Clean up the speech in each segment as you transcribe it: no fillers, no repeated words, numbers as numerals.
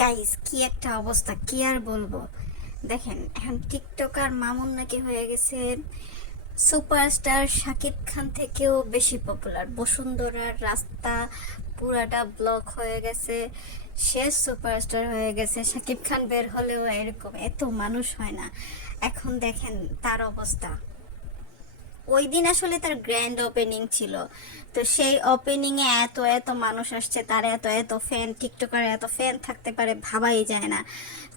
Guys, কি একটা অবস্থা, কি আর বলবো। দেখেন, এখন টিকটকার মামুন নাকি হয়ে গেছে সুপারস্টার শাকিব খান থেকেও বেশি পপুলার। বসুন্ধরার রাস্তা পুরাটা ব্লক হয়ে গেছে, সে সুপারস্টার হয়ে গেছে। শাকিব খান বের হলেও এরকম এত মানুষ হয় না। এখন দেখেন তার অবস্থা। ওই দিন আসলে তার গ্র্যান্ড ওপেনিং ছিল, তো সেই ওপেনিং এ এত এত মানুষ আসছে, তার এত এত ফ্যান, টিকটকার এত ফ্যান থাকতে পারে ভাবাই যায় না।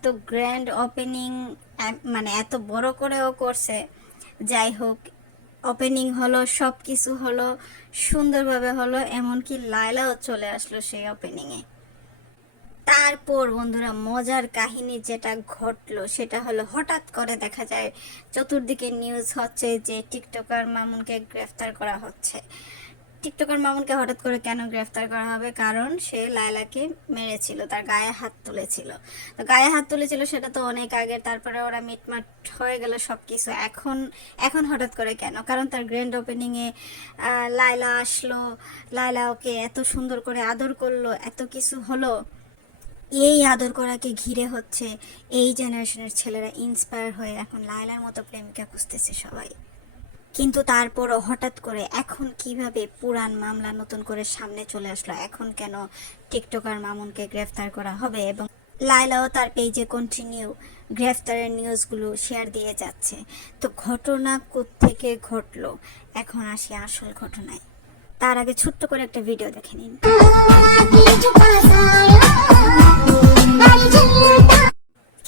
তো গ্র্যান্ড ওপেনিং মানে এত বড় করেও করছে। যাই হোক, ওপেনিং হলো, সব কিছু হলো, সুন্দরভাবে হলো, এমনকি লায়লাও চলে আসলো সেই ওপেনিংয়ে। তারপর বন্ধুরা, মজার কাহিনী যেটা ঘটলো সেটা হলো, হঠাৎ করে দেখা যায় চতুর্দিকে নিউজ হচ্ছে যে টিকটকার মামুনকে গ্রেফতার করা হচ্ছে। টিকটকার মামুনকে হঠাৎ করে কেন গ্রেফতার করা হবে? কারণ সে লায়লাকে মেরেছিল, তার গায়ে হাত তুলেছিল। তো গায়ে হাত তুলেছিল সেটা তো অনেক আগে, তারপরে ওরা মিটমাট হয়ে গেল সবকিছু। এখন এখন হঠাৎ করে কেন? কারণ তার গ্র্যান্ড ওপেনিং এ লায়লা আসলো, লায়লা ওকে এত সুন্দর করে আদর করলো, এত কিছু হলো। এই আদর করাকে ঘিরে হচ্ছে এই জেনারেশনের ছেলেরা ইন্সপায়ার হয়ে এখন লায়লার মতো প্রেমিকা খুঁজতেছে সবাই। কিন্তু তারপরও হঠাৎ করে এখন কিভাবে পুরান মামলা নতুন করে সামনে চলে আসলো? এখন কেন টিকটকার মামুনকে গ্রেফতার করা হবে? এবং লায়লাও তার পেজে কন্টিনিউ গ্রেফতারের নিউজগুলো শেয়ার দিয়ে যাচ্ছে। তো ঘটনা কোত্থেকে ঘটলো? এখন আসি আসল ঘটনায়। তার আগে ছোট্ট করে একটা ভিডিও দেখে নিন।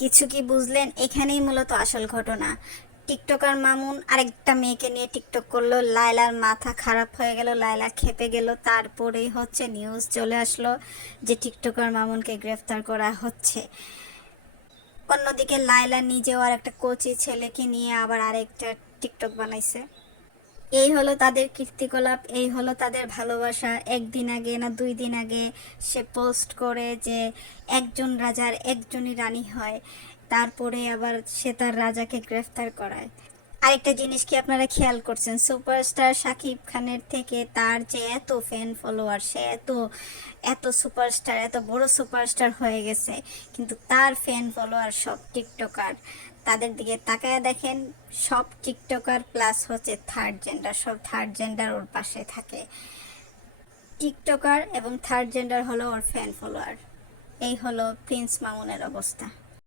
কিছু কি বুঝলেন? এখানেই মূলত আসল ঘটনা। টিকটকার মামুন আরেকটা মেয়েকে নিয়ে টিকটক করলো, লায়লার মাথা খারাপ হয়ে গেল, লায়লা খেপে গেল। তারপরেই হচ্ছে নিউজ চলে আসলো যে টিকটকার মামুনকে গ্রেফতার করা হচ্ছে। অন্যদিকে লায়লা নিজেও আর একটা কোচি ছেলেকে নিয়ে আবার আরেকটা টিকটক বানাইছে। এই হলো তাদের কীর্তিকলাপ, এই হলো তাদের ভালোবাসা। একদিন আগে না 2 দিন আগে সে পোস্ট করে যে একজন রাজার একজনই রানী হয়, তারপরে আবার সে তার রাজাকে গ্রেফতার করায়। আরেকটা জিনিস কি আপনারা খেয়াল করছেন? সুপারস্টার শাকিব খানের থেকে তার যে এত ফ্যান ফলোয়ার, সে এত এত সুপারস্টার, এত বড় সুপারস্টার হয়ে গেছে, কিন্তু তার ফ্যান ফলোয়ার সব টিকটকার। তাদের দিকে তাকায় দেখেন, সব টিকটকার প্লাস হচ্ছে থার্ড জেন্ডার, সব থার্ড জেন্ডার ওর পাশে থাকে। টিকটকার এবং থার্ড জেন্ডার হলো ওর ফ্যান ফলোয়ার। এই হলো প্রিন্স মামুনের অবস্থা।